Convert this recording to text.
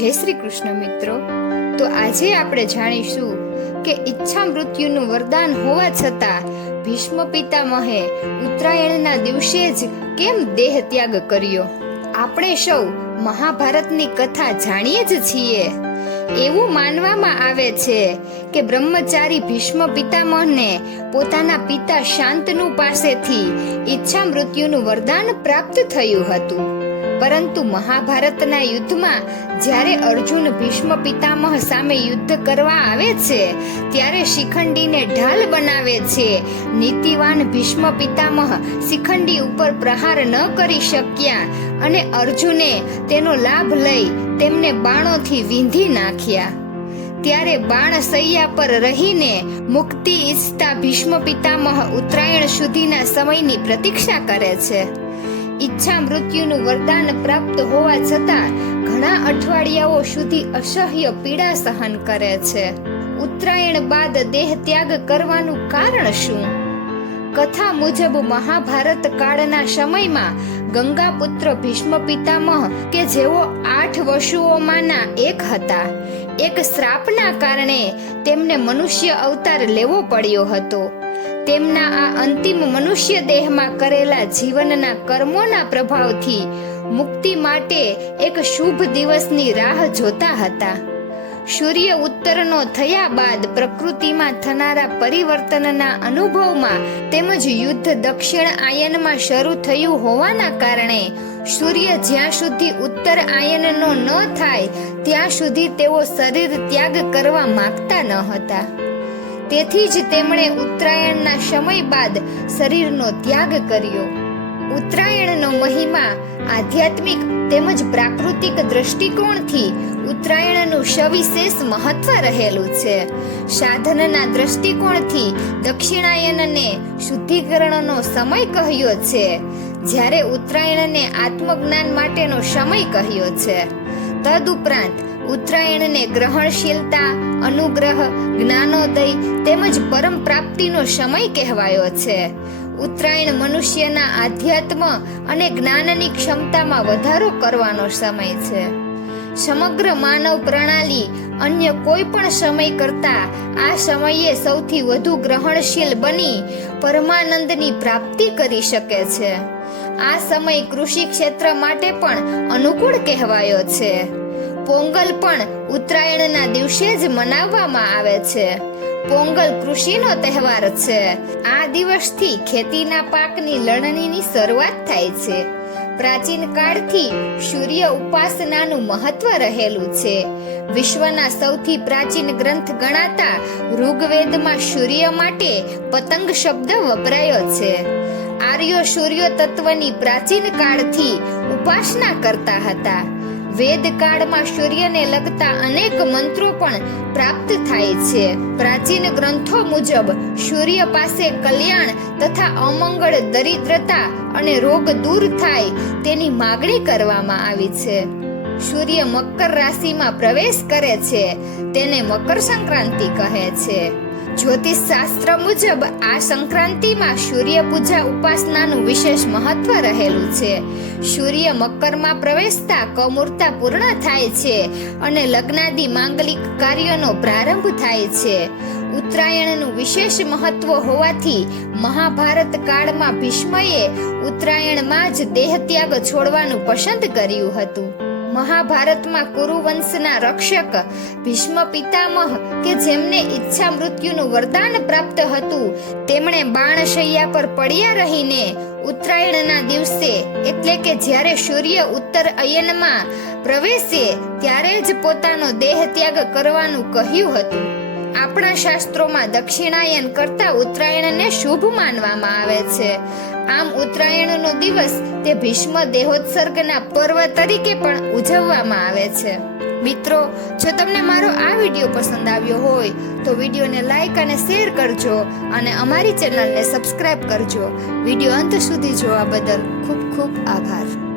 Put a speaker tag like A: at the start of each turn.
A: જય શ્રી કૃષ્ણ મિત્રો. તો આજે આપણે જાણીશું કે ઈચ્છા મૃત્યુનું વરદાન હોવા છતાં ભીષ્મ પિતામહે ઉત્તરાયણના દિવસે જ કેમ દેહ ત્યાગ કર્યો? આપણે સૌ મહાભારતની કથા જાણીએ જ છીએ. એવું માનવામાં આવે છે કે બ્રહ્મચારી ભીષ્મ પિતામહને પોતાના પિતા શાંતનુ પાસેથી ઈચ્છા મૃત્યુનું વરદાન પ્રાપ્ત થયું હતું. પરંતુ મહાભારતના યુદ્ધમાં જ્યારે અર્જુન ભીષ્મ પિતામહ સામે યુદ્ધ કરવા આવે છે, ત્યારે શિખંડીને ઢાલ બનાવે છે. નીતિવાન ભીષ્મ પિતામહ શિખંડી ઉપર પ્રહાર ન કરી શક્યા અને અર્જુને તેનો લાભ લઈ તેમને બાણોથી વીંધી નાખ્યા. ત્યારે બાણ સૈયા પર રહીને મુક્તિ ઈચ્છતા ભીષ્મ પિતામહ ઉત્તરાયણ સુધીના સમયની પ્રતીક્ષા કરે છે. ઈચ્છા મૃત્યુનું વરદાન પ્રાપ્ત હોવા છતાં ઘણા અઠવાડિયાઓ સુધી અસહ્ય પીડા સહન કરે છે. ઉત્તરાયણ બાદ દેહ ત્યાગ કરવાનું કારણ શું? કથા મુજબ મહાભારત કાળના સમયમાં ગંગાપુત્ર ભીષ્મ પિતામહ કે જેઓ આઠ વશુઓમાંના એક હતા, એક શ્રાપના કારણે તેમને મનુષ્ય અવતાર લેવો પડ્યો હતો. તેમના આ અંતિમ મનુષ્ય દેહમાં કરેલા જીવનના કર્મોના પ્રભાવથી મુક્તિ માટે એક શુભ દિવસની રાહ જોતા હતા. સૂર્ય ઉત્તરનો થયા બાદ પ્રકૃતિમાં થનારા પરિવર્તનના અનુભવમાં તેમજ યુદ્ધ દક્ષિણ આયનમાં શરૂ થયું હોવાના કારણે સૂર્ય જ્યાં સુધી ઉત્તર આયનનો ન થાય, ત્યાં સુધી તેઓ શરીર ત્યાગ કરવા માંગતા ન હતા. તેથી જ તેમણે ઉત્તરાયણના સમય બાદ શરીરનો ત્યાગ કર્યો. ઉત્તરાયણનો મહિમા આધ્યાત્મિક તેમજ પ્રાકૃતિક દ્રષ્ટિકોણથી ઉત્તરાયણનું સવિશેષ મહત્વ રહેલું છે. સાધનના દ્રષ્ટિકોણથી દક્ષિણાયનને શુદ્ધિકરણનો સમય કહ્યો છે, જ્યારે ઉત્તરાયણને આત્મજ્ઞાન માટેનો સમય કહ્યો છે. તદુપરાંત ઉત્તરાયણને ગ્રહણશીલતા, અનુગ્રહ, જ્ઞાનોદય તેમજ પરમ પ્રાપ્તિનો સમય કહેવાયો છે. ઉત્તરાયણ મનુષ્યના આધ્યાત્મ અને જ્ઞાનની ક્ષમતામાં વધારો કરવાનો સમય છે. સમગ્ર માનવ પ્રણાલી અન્ય કોઈ પણ સમય કરતા આ સમયે સૌથી વધુ ગ્રહણશીલ બની પરમાનંદની પ્રાપ્તિ કરી શકે છે. આ સમય કૃષિ ક્ષેત્ર માટે પણ અનુકૂળ કહેવાયો છે. પોંગલ પણ ઉત્તરાયણના દિવસે જ મનાવવામાં આવે છે. પોંગલ કૃષિનો તહેવાર છે. આ દિવસથી ખેતીના પાકની લણણીની શરૂઆત થાય છે. પ્રાચીન કાળથી સૂર્ય ઉપાસનાનું મહત્વ રહેલું છે. વિશ્વના સૌથી પ્રાચીન ગ્રંથ ગણાતા ઋગ્વેદમાં સૂર્ય માટે પતંગ શબ્દ વપરાયો છે. આર્યો સૂર્ય તત્વની પ્રાચીન કાળથી ઉપાસના કરતા હતા. વેદ કાળમાં સૂર્યને લગતા અનેક મંત્રો પણ પ્રાપ્ત થાય છે. પ્રાચીન ગ્રંથો મુજબ સૂર્ય પાસે કલ્યાણ તથા અમંગળ, દરિદ્રતા અને રોગ દૂર થાય તેની માગણી કરવામાં આવી છે. સૂર્ય મકર રાશિમાં પ્રવેશ કરે છે. તેને મકર સંક્રાંતિ કહે છે. જ્યોતિષ શાસ્ત્ર મુજબ આ સંક્રાંતિમાં સૂર્ય પૂજા ઉપાસનાનું વિશેષ મહત્વ રહેલું છે. સૂર્ય મકરમાં પ્રવેશતા કમૂરતા પૂર્ણ થાય છે અને લગ્નાદિ માંગલિક કાર્યોનો પ્રારંભ થાય છે. ઉત્તરાયણનું વિશેષ મહત્વ હોવાથી મહાભારત કાળમાં ભીષ્મએ ઉત્તરાયણમાં જ દેહત્યાગ છોડવાનું પસંદ કર્યું હતું. મહાભારતમાં કુરુવંશના રક્ષક ભીષ્મ પિતામહ કે જેમને ઈચ્છા મૃત્યુનું વરદાન પ્રાપ્ત હતું, તેમણે બાણશૈયા પર પડ્યા રહીને ઉત્તરાયણના દિવસે, એટલે કે જ્યારે સૂર્ય ઉત્તર અયનમાં પ્રવેશે, ત્યારે જ પોતાનો દેહ ત્યાગ કરવાનું કહ્યું હતું. આપણા શાસ્ત્રોમાં દક્ષિણાયન કરતા ઉત્તરાયણને શુભ માનવામાં આવે છે. આમ ઉત્તરાયણનો દિવસ તે ભીષ્મ દેહોત્સર્ગના પર્વ તરીકે પણ ઉજવવામાં આવે છે. મિત્રો, જો તમને મારો આ વીડિયો પસંદ આવ્યો હોય, તો વિડીયોને લાઈક અને શેર કરજો અને અમારી ચેનલને સબસ્ક્રાઈબ કરજો. વીડિયો અંત સુધી જોવા બદલ ખૂબ ખૂબ આભાર.